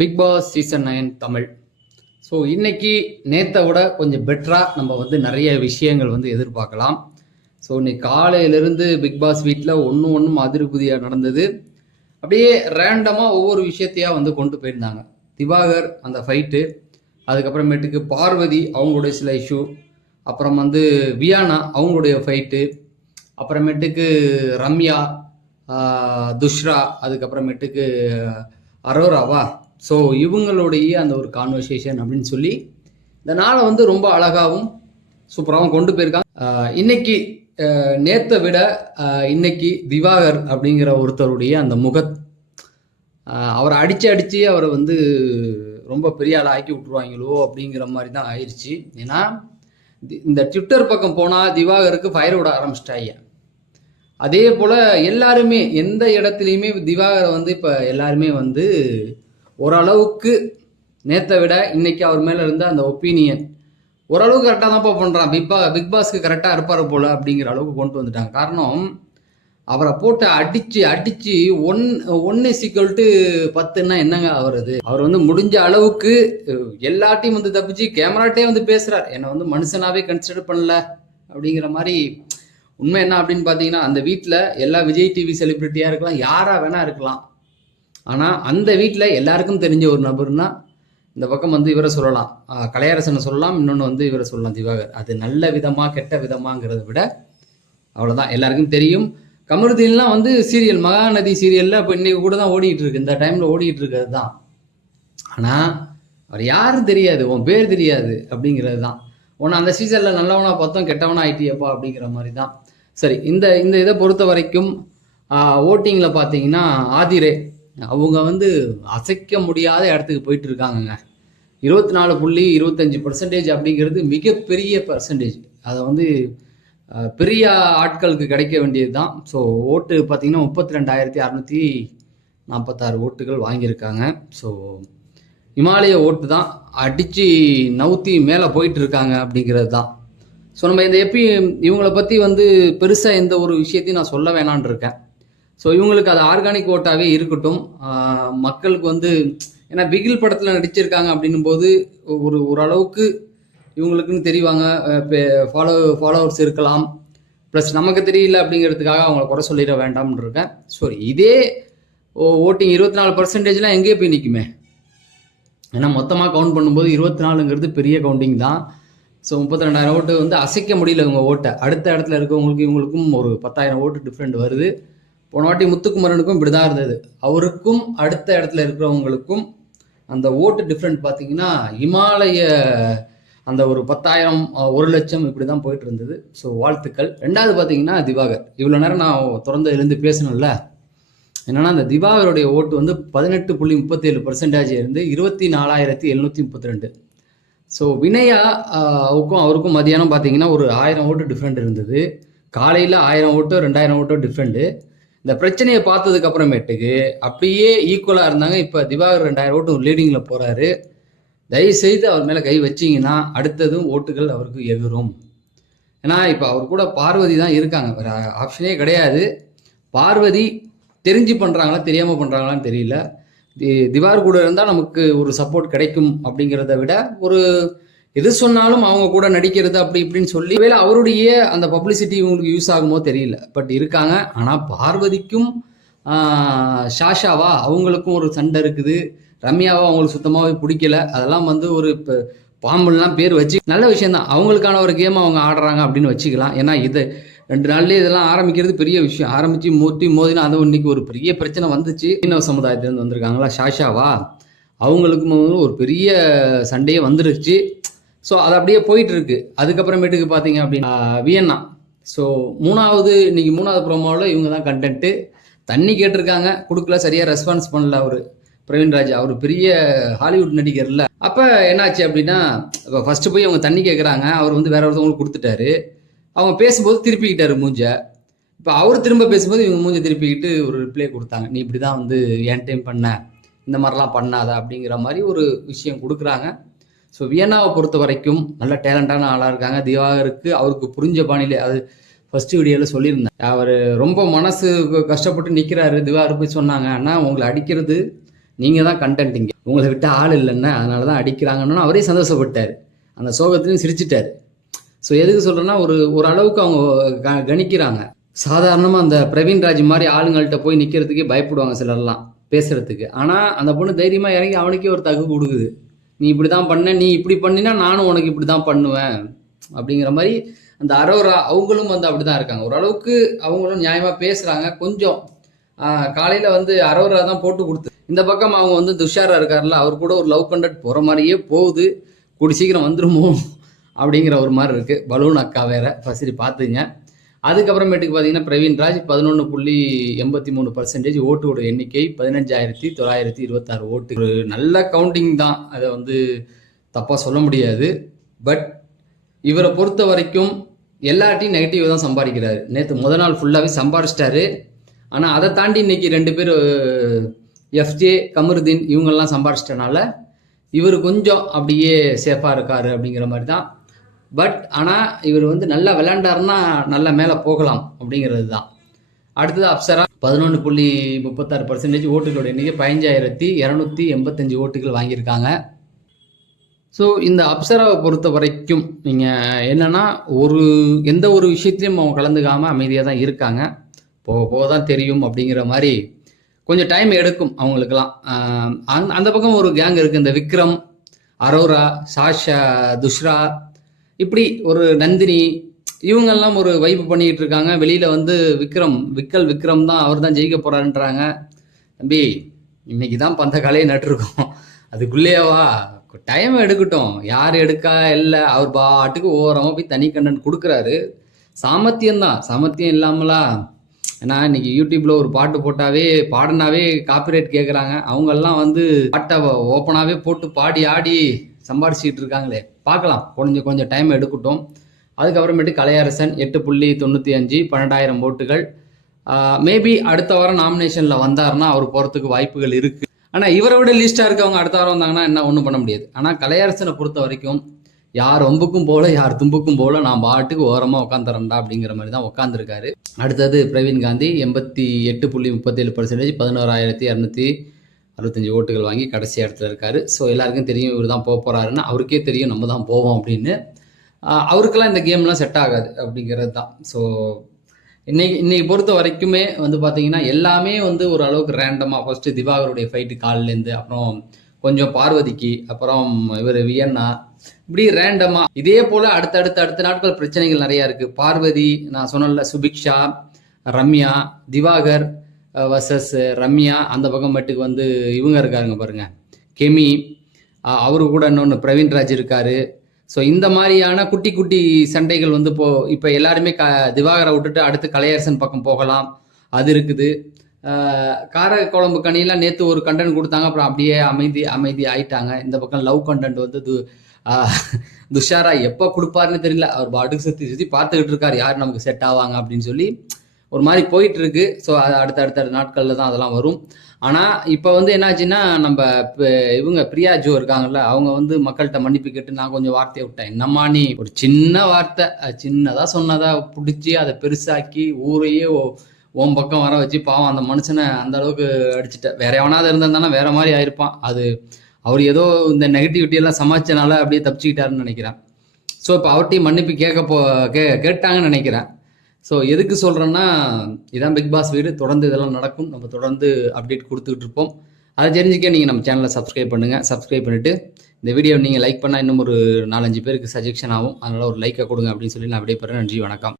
Bigg Boss season nine Tamil. So இன்னைக்கு நேத்தை விட கொஞ்சம் பெட்டராக நம்ம வந்து நிறைய விஷயங்கள் வந்து எதிர்பார்க்கலாம். ஸோ இன்னைக்கு காலையிலேருந்து பிக் பாஸ் வீட்டில் ஒன்று ஒன்றும் அதிருபதியாக நடந்தது. அப்படியே ரேண்டமாக ஒவ்வொரு விஷயத்தையாக வந்து கொண்டு போயிருந்தாங்க. திவாகர் அந்த ஃபைட்டு அதுக்கப்புறமேட்டுக்கு பார்வதி அவங்களுடைய சில இஷ்யூ அப்புறம் வந்து வியானா அவங்களுடைய ஃபைட்டு அப்புறமேட்டுக்கு ரம்யா துஷ்ரா அதுக்கப்புறமேட்டுக்கு அரோராவா ஸோ இவங்களுடைய அந்த ஒரு கான்வர்சேஷன் அப்படின்னு சொல்லி இந்த நாளை வந்து ரொம்ப அழகாகவும் சூப்பராகவும் கொண்டு போயிருக்காங்க. இன்னைக்கு நேத்தை விட இன்னைக்கு திவாகர் அப்படிங்கிற ஒருத்தருடைய அந்த முக அவரை அடித்து அடித்து அவரை வந்து ரொம்ப பெரிய ஆள் ஆக்கி விட்ருவாங்களோ அப்படிங்கிற மாதிரி தான் ஆயிடுச்சு ஏன்னா தி- இந்த ட்விட்டர் பக்கம் போனால் திவாகருக்கு ஃபயர் விட ஆரம்பிச்சிட்டாங்க அதே போல் எல்லாருமே எந்த இடத்துலையுமே திவாகரை வந்து இப்போ எல்லாருமே வந்து ஓரளவுக்கு நேற்றை விட இன்னைக்கு அவர் மேலே இருந்த அந்த ஒப்பீனியன் ஓரளவுக்கு கரெக்டாக தான்ப்பா பண்ணுறான் பிக் பா பிக் பாஸ்க்கு கரெக்டாக இருப்பார் போல அப்படிங்கிற அளவுக்கு கொண்டு வந்துட்டாங்க. காரணம் அவரை போட்டு அடிச்சு அடிச்சு ஒன் ஒன்னு சிக்கல்ட்டு பத்துன்னா என்னங்க அவரது அவர் வந்து முடிஞ்ச அளவுக்கு எல்லாட்டையும் வந்து தப்பிச்சு கேமராட்டே வந்து பேசுறார். என்னை வந்து மனுஷனாவே கன்சிடர் பண்ணல அப்படிங்கிற மாதிரி உண்மை என்ன அப்படின்னு பார்த்தீங்கன்னா அந்த வீட்டில் எல்லா விஜய் டிவி செலிபிரிட்டியாக இருக்கலாம் யாராக வேணா இருக்கலாம். ஆனால் அந்த வீட்டில் எல்லாருக்கும் தெரிஞ்ச ஒரு நபர்னா இந்த பக்கம் வந்து இவரை சொல்லலாம். கலையரசனை சொல்லலாம் இன்னொன்று வந்து இவரை சொல்லலாம் திவாகர். அது நல்ல விதமாக கெட்ட விதமாங்கிறத விட அவ்வளோதான் எல்லாருக்கும் தெரியும். கமருதீன்லாம் வந்து சீரியல் மகாநதி சீரியலில் இப்போ இன்றைக்கி கூட தான் ஓடிட்டு இருக்கு. இந்த டைமில் ஓடிட்டு இருக்கிறது தான். ஆனால் அவர் யாரும் தெரியாது உன் பேர் தெரியாது அப்படிங்கிறது தான். உன்னை அந்த சீசனில் நல்லவனாக பார்த்தோம் கெட்டவனா ஆயிட்டியப்பா அப்படிங்கிற மாதிரி தான். சரி இந்த இந்த இதை பொறுத்த வரைக்கும் ஓட்டிங்கில் பார்த்தீங்கன்னா ஆதிரே அவங்க வந்து அசைக்க முடியாத இடத்துக்கு போயிட்டு இருக்காங்கங்க. இருபத்தி நாலு புள்ளி இருபத்தஞ்சி பர்சன்டேஜ் அப்படிங்கிறது மிகப்பெரிய பர்சன்டேஜ் அதை வந்து பெரிய ஆட்களுக்கு கிடைக்க வேண்டியது தான் ஸோ ஓட்டு பார்த்தீங்கன்னா முப்பத்தி ரெண்டாயிரத்தி அறநூற்றி நாற்பத்தாறு ஓட்டுகள் வாங்கியிருக்காங்க. ஸோ இமாலய ஓட்டு தான் அடித்து நவுத்தி மேலே போயிட்டு இருக்காங்க அப்படிங்கிறது தான் ஸோ நம்ம இந்த எப்பயும் இவங்கள பற்றி வந்து பெருசாக எந்த ஒரு விஷயத்தையும் நான் சொல்ல வேணான்னு இருக்கேன். ஸோ இவங்களுக்கு அது ஆர்கானிக் ஓட்டாவே இருக்கட்டும். மக்களுக்கு வந்து ஏன்னா பிகில் படத்தில் நடிச்சிருக்காங்க அப்படின்னும் போது ஒரு ஓரளவுக்கு இவங்களுக்குன்னு தெரிவாங்க. ஃபாலோ ஃபாலோவர்ஸ் இருக்கலாம். ப்ளஸ் நமக்கு தெரியல அப்படிங்கிறதுக்காக அவங்கள குறை சொல்லிட வேண்டாம்னு இருக்கேன். ஸோ இதே ஓட்டிங் இருபத்தி நாலு பர்சன்டேஜ்லாம் எங்கேயே போய் நிற்குமே ஏன்னா மொத்தமாக கவுண்ட் பண்ணும்போது இருபத்தி நாலுங்கிறது பெரிய கவுண்டிங் தான். ஸோ முப்பத்தி ரெண்டாயிரம் ஓட்டு வந்து அசைக்க முடியல இவங்க ஓட்டை அடுத்த இடத்துல இருக்கவங்களுக்கு இவங்களுக்கும் ஒரு பத்தாயிரம் ஓட்டு டிஃப்ரெண்ட் வருது. போன வாட்டி முத்துக்குமரனுக்கும் இப்படி தான் இருந்தது. அவருக்கும் அடுத்த இடத்துல இருக்கிறவங்களுக்கும் அந்த ஓட்டு டிஃப்ரெண்ட் பார்த்தீங்கன்னா இமாலய அந்த ஒரு பத்தாயிரம் ஒரு லட்சம் இப்படி தான் போயிட்டு இருந்தது ஸோ வாழ்த்துக்கள். ரெண்டாவது பார்த்தீங்கன்னா திவாகர். இவ்வளோ நேரம் நான் திறந்த எழுந்து பேசணும்ல? என்னன்னா அந்த திவாகருடைய ஓட்டு வந்து பதினெட்டு புள்ளி முப்பத்தேழு பர்சன்டேஜ் இருந்து இருபத்தி நாலாயிரத்தி எழுநூற்றி முப்பத்தி ரெண்டு. ஸோ வினயாவுக்கும் அவருக்கும் மதியானம் பார்த்தீங்கன்னா ஒரு ஆயிரம் ஓட்டு டிஃப்ரெண்ட் இருந்தது. காலையில் ஆயிரம் ஓட்டோ ரெண்டாயிரம் ஓட்டோ டிஃப்ரெண்ட்டு இந்த பிரச்சனையை பார்த்ததுக்கு அப்புறமேட்டுக்கு அப்படியே ஈக்குவலாக இருந்தாங்க. இப்போ திவாகர் ரெண்டாயிரம் ஓட்டு லீடிங்கில் போகிறாரு தயவுசெய்து அவர் மேலே கை வச்சீங்கன்னா அடுத்ததும் ஓட்டுகள் அவருக்கு எதிரும். ஏன்னா இப்போ அவர் கூட பார்வதி தான் இருக்காங்க. வேறு ஆப்ஷனே கிடையாது. பார்வதி தெரிஞ்சு பண்ணுறாங்களா தெரியாமல் பண்ணுறாங்களான்னு தெரியல. தி திவார் கூட இருந்தால் நமக்கு ஒரு சப்போர்ட் கிடைக்கும் அப்படிங்கிறத விட ஒரு எது சொன்னாலும் அவங்க கூட நடிக்கிறது அப்படி இப்படின்னு சொல்லி வேலை அவருடைய அந்த பப்ளிசிட்டி இவங்களுக்கு யூஸ் ஆகுமோ தெரியல. பட் இருக்காங்க. ஆனால் பார்வதிக்கும் ஷாஷாவா அவங்களுக்கும் ஒரு சண்டை இருக்குது. ரம்யாவா அவங்களுக்கு சுத்தமாகவே பிடிக்கல. அதெல்லாம் வந்து ஒரு இப்போ பாம்புலாம் பேர் வச்சு நல்ல விஷயம்தான். அவங்களுக்கான ஒரு கேம் அவங்க ஆடுறாங்க அப்படின்னு வச்சுக்கலாம். ஏன்னா இது ரெண்டு நாள்லேயே இதெல்லாம் ஆரம்பிக்கிறது பெரிய விஷயம். ஆரம்பித்து மோட்டி மோதினா அது இன்னைக்கு ஒரு பெரிய பிரச்சனை வந்துச்சு. மீனவ சமுதாயத்திலேருந்து வந்திருக்காங்களா ஷாஷாவா அவங்களுக்கும் ஒரு பெரிய சண்டையே வந்துருச்சு. ஸோ அது அப்படியே போயிட்டு இருக்கு அதுக்கப்புறமேட்டுக்கு பார்த்தீங்க அப்படின்னா வியன்னா. ஸோ மூணாவது இன்னைக்கு மூணாவது ப்ரோமோவில் இவங்க தான் கண்டென்ட்டு தண்ணி கேட்டிருக்காங்க. கொடுக்கல சரியாக ரெஸ்பான்ஸ் பண்ணல அவர். பிரவீன்ராஜ் அவர் பெரிய ஹாலிவுட் நடிகர்ல அப்போ என்னாச்சு அப்படின்னா இப்போ ஃபர்ஸ்ட் போய் அவங்க தண்ணி கேட்குறாங்க அவர் வந்து வேற ஒருத்தவங்களுக்கு கொடுத்துட்டாரு. அவங்க பேசும்போது திருப்பிக்கிட்டாரு மூஞ்ச. இப்போ அவர் திரும்ப பேசும்போது இவங்க மூஞ்ச திருப்பிக்கிட்டு ஒரு ரிப்ளை கொடுத்தாங்க. நீ இப்படி தான் வந்து என் டைம் பண்ண. இந்த மாதிரிலாம் பண்ணாத அப்படிங்கிற மாதிரி ஒரு விஷயம் கொடுக்குறாங்க. ஸோ வியன்னாவை பொறுத்த வரைக்கும் நல்ல டேலண்டான ஆளாக இருக்காங்க. திவாகருக்கு அவருக்கு புரிஞ்ச பாணியிலே அது ஃபர்ஸ்ட் வீடியோவில் சொல்லியிருந்தேன். அவர் ரொம்ப மனசு கஷ்டப்பட்டு நிற்கிறாரு திவாகர் போய் சொன்னாங்க ஆனால் உங்களை அடிக்கிறது நீங்கள் தான் கண்டென்ட்டிங்க உங்களை விட்டு ஆள் இல்லைன்னா அதனால தான் அடிக்கிறாங்கன்னு அவரே சந்தோஷப்பட்டார். அந்த சோகத்திலையும் சிரிச்சிட்டார். ஸோ எதுக்கு சொல்கிறேன்னா ஒரு ஒரு அளவுக்கு அவங்க க- கணிக்கிறாங்க. சாதாரணமாக அந்த பிரவீன் ராஜ் மாதிரி ஆளுங்கள்கிட்ட போய் நிற்கிறதுக்கே பயப்படுவாங்க சிலர்லாம் பேசுகிறதுக்கு ஆனால் அந்த பொண்ணு தைரியமாக இறங்கி அவனுக்கே ஒரு தகு கொடுக்குது. நீ இப்படி தான் பண்ண நீ இப்படி பண்ணினா நானும் உனக்கு இப்படி தான் பண்ணுவேன். அப்படிங்கிற மாதிரி அந்த அரோரா அவங்களும் வந்து அப்படி தான் இருக்காங்க. ஓரளவுக்கு அவங்களும் நியாயமாக பேசுகிறாங்க கொஞ்சம் காலையில் வந்து அரோரா தான் போட்டு கொடுத்து இந்த பக்கம் அவங்க வந்து துஷாரா இருக்கார்ல அவர் கூட ஒரு லவ் கண்டக்ட் போகிற மாதிரியே போகுது. கூடி சீக்கிரம் வந்துருமோ அப்படிங்கிற ஒரு மாதிரி இருக்குது பலூன் அக்கா வேற ஃபஸ்ட்டு பார்த்துங்க. அதுக்கப்புறமேட்டுக்கு பார்த்தீங்கன்னா பிரவீன் ராஜ் பதினொன்று புள்ளி எண்பத்தி மூணு பர்சன்டேஜ் ஓட்டோட எண்ணிக்கை பதினஞ்சாயிரத்தி தொள்ளாயிரத்தி இருபத்தாறு ஓட்டு. ஒரு நல்ல கவுண்டிங் தான். அதை வந்து தப்பாக சொல்ல முடியாது. பட் இவரை பொறுத்த வரைக்கும் எல்லார்ட்டையும் நெகட்டிவ் தான் சம்பாதிக்கிறாரு. நேற்று முத நாள் ஃபுல்லாகவே சம்பாதிச்சிட்டாரு. ஆனால் அதை தாண்டி இன்னைக்கு ரெண்டு பேர் எஃப்ஜே கமருதீன் இவங்கெல்லாம் சம்பாதிச்சிட்டனால இவர் கொஞ்சம் அப்படியே சேஃபாக இருக்காரு அப்படிங்கிற மாதிரி தான் பட் ஆனால் இவர் வந்து நல்லா விளையாண்டாருன்னா நல்லா மேலே போகலாம் அப்படிங்கிறது தான் அடுத்தது அப்சரா பதினொன்று புள்ளி முப்பத்தாறு பர்சன்டேஜ் ஓட்டுகளோட எண்ணிக்கை பதினஞ்சாயிரத்தி இரநூத்தி எண்பத்தஞ்சு ஓட்டுகள் வாங்கியிருக்காங்க. ஸோ இந்த அப்சராவை பொறுத்த வரைக்கும் நீங்கள் என்னென்னா ஒரு எந்த ஒரு விஷயத்துலையும் அவங்க கலந்துக்காமல் அமைதியாக தான் இருக்காங்க. போக போக தான் தெரியும் அப்படிங்கிற மாதிரி கொஞ்சம் டைம் எடுக்கும் அவங்களுக்கெல்லாம். அந் அந்த பக்கம் ஒரு கேங் இருக்குது இந்த விக்ரம் அரோரா சாஷா துஷ்ரா இப்படி ஒரு நந்தினி இவங்கெல்லாம் ஒரு வைப்பு பண்ணிக்கிட்டு இருக்காங்க வெளியில் வந்து விக்ரம் விக்கல் விக்ரம் தான் அவர் தான் ஜெயிக்க போகிறாருன்றாங்க தம்பி இன்னைக்கு தான் பந்த காலையை நட்டுருக்கோம் அதுக்குள்ளேயேவா டைம் எடுக்கட்டும். யார் எடுக்கா இல்லை. அவர் பாட்டுக்கு ஓரமாக போய் தனி கண்டன் கொடுக்குறாரு. சாமர்த்தியம் தான். சாமர்த்தியம் இல்லாமலா ஏன்னா இன்னைக்கு யூடியூப்ல ஒரு பாட்டு போட்டாவே பாடினாவே காப்பிரைட் கேட்குறாங்க அவங்கெல்லாம் வந்து பாட்டை ஓப்பனாகவே போட்டு பாடி ஆடி சம்பாரிச்சிட்டு இருக்காங்களே. பார்க்கலாம். கொஞ்சம் கொஞ்சம் டைம் எடுக்கட்டும். அதுக்கப்புறமேட்டு கலையரசன் எட்டு புள்ளி தொண்ணூற்றி அஞ்சு பன்னெண்டாயிரம் ஓட்டுகள். மேபி அடுத்த வாரம் நாமினேஷனில் வந்தாருன்னா அவர் போகிறதுக்கு வாய்ப்புகள் இருக்குது ஆனால் இவரை விட லீஸ்டாக இருக்கவங்க அடுத்த வாரம் வந்தாங்கன்னா என்ன ஒன்றும் பண்ண முடியாது. ஆனால் கலையரசனை பொறுத்த வரைக்கும் யார் ஒம்புக்கும் போல யார் தும்புக்கும் போல நான் பாட்டுக்கு ஓரமாக உட்காந்துறேன்டா அப்படிங்கிற மாதிரி தான் உட்காந்துருக்காரு அடுத்தது பிரவீன் காந்தி எண்பத்தி எட்டு புள்ளி முப்பத்தேழு பர்சன்டேஜ் பதினோராயிரத்தி இரநூத்தி அறுபத்தஞ்சு ஓட்டுகள் வாங்கி கடைசி இடத்துல இருக்காரு. ஸோ எல்லாருக்கும் தெரியும் இவர் தான் போக போகிறாருன்னு அவருக்கே தெரியும் நம்ம தான் போவோம் அப்படின்னு. அவருக்கெல்லாம் இந்த கேம்லாம் செட் ஆகாது அப்படிங்கிறது தான். ஸோ இன்னைக்கு இன்னைக்கு பொறுத்த வரைக்குமே வந்து பார்த்தீங்கன்னா எல்லாமே வந்து ஒரு அளவுக்கு ரேண்டமாக ஃபர்ஸ்ட் திவாகருடைய ஃபைட்டு கால்லேருந்து அப்புறம் கொஞ்சம் பார்வதிக்கு அப்புறம் இவர் வியன்னா இப்படி ரேண்டமாக இதே போல் அடுத்தடுத்த அடுத்த நாட்கள் பிரச்சனைகள் நிறையா இருக்குது பார்வதி நான் சொன்னல சுபிக்ஷா ரம்யா திவாகர் வர்சஸ் ரம்யா அந்த பக்கம் மட்டுக்கு வந்து இவங்க இருக்காருங்க பாருங்க. கெமி அவரு கூட இன்னொன்று பிரவீன்ராஜ் இருக்காரு. ஸோ இந்த மாதிரியான குட்டி குட்டி சண்டைகள் வந்து இப்போ இப்போ எல்லாருமே க திவாகரை விட்டுட்டு அடுத்து கலையரசன் பக்கம் போகலாம். அது இருக்குது. கார குழம்பு கனியெல்லாம் நேற்று ஒரு கண்டென்ட் கொடுத்தாங்க. அப்புறம் அப்படியே அமைதி அமைதி ஆயிட்டாங்க. இந்த பக்கம் லவ் கண்டென்ட் வந்து து துஷாரா எப்போ கொடுப்பாருன்னு தெரியல. அவர் பாட்டுக்கு சுற்றி சுற்றி பார்த்துக்கிட்டு இருக்காரு. யார் நமக்கு செட் ஆவாங்க அப்படின்னு சொல்லி ஒரு மாதிரி போயிட்டு இருக்கு ஸோ அது அடுத்த அடுத்த நாட்களில் தான் அதெல்லாம் வரும். ஆனால் இப்போ வந்து என்னாச்சுன்னா நம்ம இப்போ இவங்க பிரியா ஜோ இருக்காங்கல்ல அவங்க வந்து மக்கள்கிட்ட மன்னிப்பு கேட்டு நான் கொஞ்சம் வார்த்தையை விட்டேன். என்னம்மா நீ? ஒரு சின்ன வார்த்தை. சின்னதாக சொன்னதாக சொன்னதா பிடிச்சி அதை பெருசாக்கி ஊரையே ஓ- பக்கம் வர வச்சு பாவம் அந்த மனுஷனை அந்த அளவுக்கு அடிச்சிட்ட வேற எவனாவது இருந்திருந்தானா வேற மாதிரி ஆயிருப்பான். அது அவர் ஏதோ இந்த நெகட்டிவிட்டி எல்லாம் சமாளிச்சனால அப்படியே தப்பிச்சுக்கிட்டாருன்னு நினைக்கிறேன். ஸோ இப்போ அவர்கிட்டையும் மன்னிப்பு கேட்க போ கே கேட்டாங்கன்னு நினைக்கிறேன். ஸோ எதுக்கு சொல்கிறேன்னா இதான் பிக் பாஸ் வீடு. தொடர்ந்து இதெல்லாம் நடக்கும். நம்ம தொடர்ந்து அப்டேட் கொடுத்துக்கிட்டு இருப்போம். அதை தெரிஞ்சுக்க நீங்கள் நம்ம சேனலை சப்ஸ்கிரைப் பண்ணுங்கள் சப்ஸ்கிரைப் பண்ணிவிட்டு இந்த வீடியோ நீங்கள் லைக் பண்ணால் இன்னும் ஒரு நாலஞ்சு பேருக்கு சஜெக்ஷன் ஆகும். அதனால் ஒரு லைக்கை கொடுங்க அப்படின்னு சொல்லி நான் விடைபெறேன். நன்றி வணக்கம்.